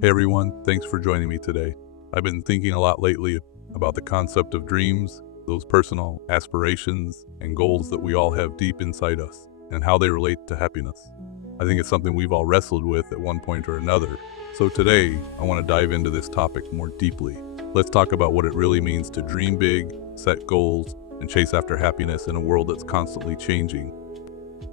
Hey everyone, thanks for joining me today. I've been thinking a lot lately about the concept of dreams, those personal aspirations and goals that we all have deep inside us, and how they relate to happiness. I think it's something we've all wrestled with at one point or another. So today, I want to dive into this topic more deeply. Let's talk about what it really means to dream big, set goals, and chase after happiness in a world that's constantly changing.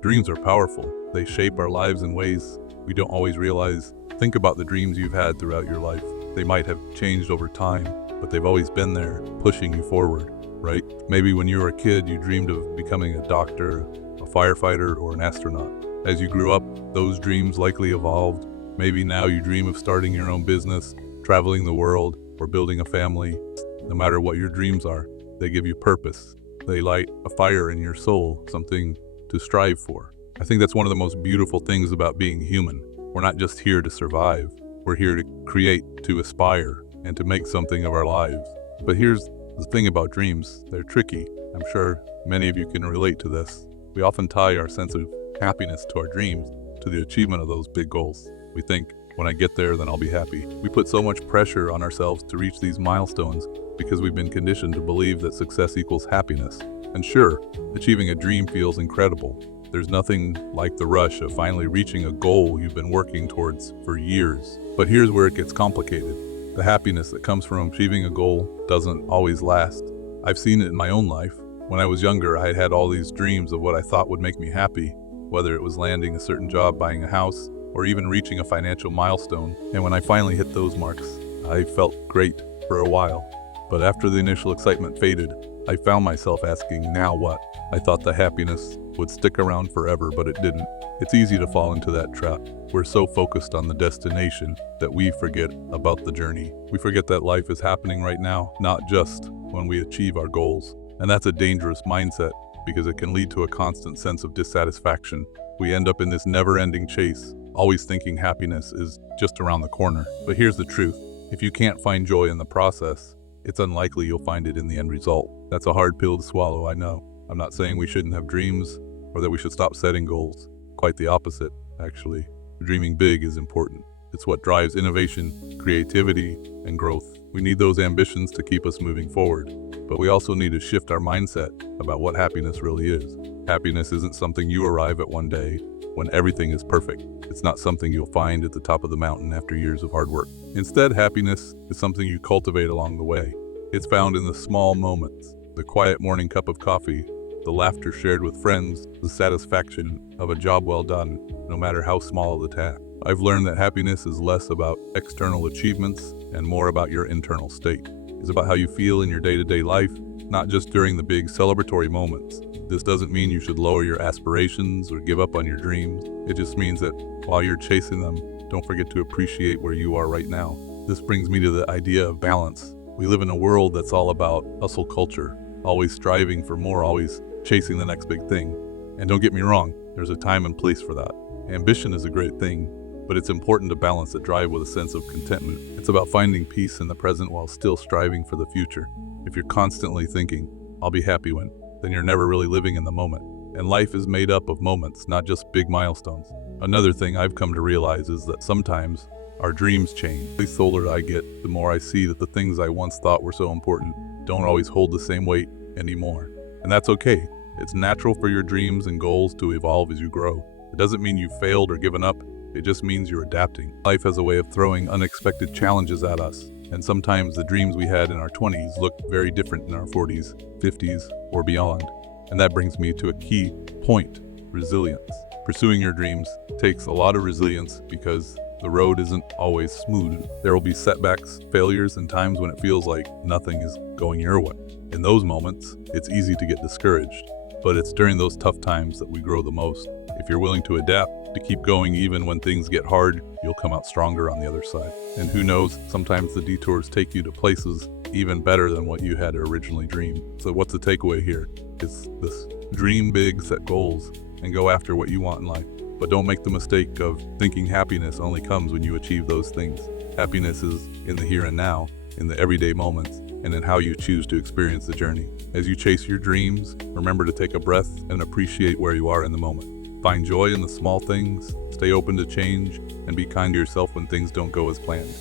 Dreams are powerful. They shape our lives in ways we don't always realize. Think about the dreams you've had throughout your life. They might have changed over time, but they've always been there, pushing you forward, right? Maybe when you were a kid, you dreamed of becoming a doctor, a firefighter, or an astronaut. As you grew up, those dreams likely evolved. Maybe now you dream of starting your own business, traveling the world, or building a family. No matter what your dreams are, they give you purpose. They light a fire in your soul, something to strive for. I think that's one of the most beautiful things about being human. We're not just here to survive. We're here to create, to aspire, and to make something of our lives. But here's the thing about dreams. They're tricky. I'm sure many of you can relate to this. We often tie our sense of happiness to our dreams, to the achievement of those big goals. We think, when I get there, then I'll be happy. We put so much pressure on ourselves to reach these milestones because we've been conditioned to believe that success equals happiness. And sure, achieving a dream feels incredible. There's nothing like the rush of finally reaching a goal you've been working towards for years. But here's where it gets complicated. The happiness that comes from achieving a goal doesn't always last. I've seen it in my own life. When I was younger, I had all these dreams of what I thought would make me happy, whether it was landing a certain job, buying a house, or even reaching a financial milestone. And when I finally hit those marks, I felt great for a while. But after the initial excitement faded, I found myself asking, now what? I thought the happiness would stick around forever, but it didn't. It's easy to fall into that trap. We're so focused on the destination that we forget about the journey. We forget that life is happening right now, not just when we achieve our goals. And that's a dangerous mindset because it can lead to a constant sense of dissatisfaction. We end up in this never-ending chase, always thinking happiness is just around the corner. But here's the truth. If you can't find joy in the process, it's unlikely you'll find it in the end result. That's a hard pill to swallow, I know. I'm not saying we shouldn't have dreams or that we should stop setting goals. Quite the opposite, actually. Dreaming big is important. It's what drives innovation, creativity, and growth. We need those ambitions to keep us moving forward. But we also need to shift our mindset about what happiness really is. Happiness isn't something you arrive at one day when everything is perfect. It's not something you'll find at the top of the mountain after years of hard work. Instead, happiness is something you cultivate along the way. It's found in the small moments, the quiet morning cup of coffee, the laughter shared with friends, the satisfaction of a job well done, no matter how small the task. I've learned that happiness is less about external achievements and more about your internal state. It's about how you feel in your day-to-day life, not just during the big celebratory moments. This doesn't mean you should lower your aspirations or give up on your dreams. It just means that while you're chasing them, don't forget to appreciate where you are right now. This brings me to the idea of balance. We live in a world that's all about hustle culture, always striving for more, always chasing the next big thing. And don't get me wrong, there's a time and place for that. Ambition is a great thing, but it's important to balance the drive with a sense of contentment. It's about finding peace in the present while still striving for the future. If you're constantly thinking, I'll be happy when, then you're never really living in the moment. And life is made up of moments, not just big milestones. Another thing I've come to realize is that sometimes our dreams change. The older I get, the more I see that the things I once thought were so important don't always hold the same weight anymore. And that's okay. It's natural for your dreams and goals to evolve as you grow. It doesn't mean you failed or given up. It just means you're adapting. Life has a way of throwing unexpected challenges at us. And sometimes the dreams we had in our 20s look very different in our 40s, 50s, or beyond. And that brings me to a key point: resilience. Pursuing your dreams takes a lot of resilience because the road isn't always smooth. There will be setbacks, failures, and times when it feels like nothing is going your way. In those moments, it's easy to get discouraged, but it's during those tough times that we grow the most. If you're willing to adapt, to keep going even when things get hard, you'll come out stronger on the other side. And who knows, sometimes the detours take you to places even better than what you had originally dreamed. So what's the takeaway here? It's this: dream big, set goals, and go after what you want in life. But don't make the mistake of thinking happiness only comes when you achieve those things. Happiness is in the here and now, in the everyday moments, and in how you choose to experience the journey. As you chase your dreams, remember to take a breath and appreciate where you are in the moment. Find joy in the small things, stay open to change, and be kind to yourself when things don't go as planned.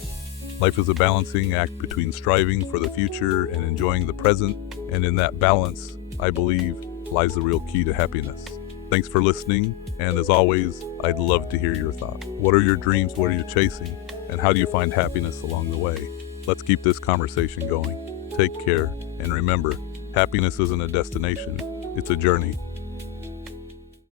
Life is a balancing act between striving for the future and enjoying the present, and in that balance, I believe, lies the real key to happiness. Thanks for listening, and as always, I'd love to hear your thoughts. What are your dreams? What are you chasing? And how do you find happiness along the way? Let's keep this conversation going. Take care, and remember, happiness isn't a destination, it's a journey.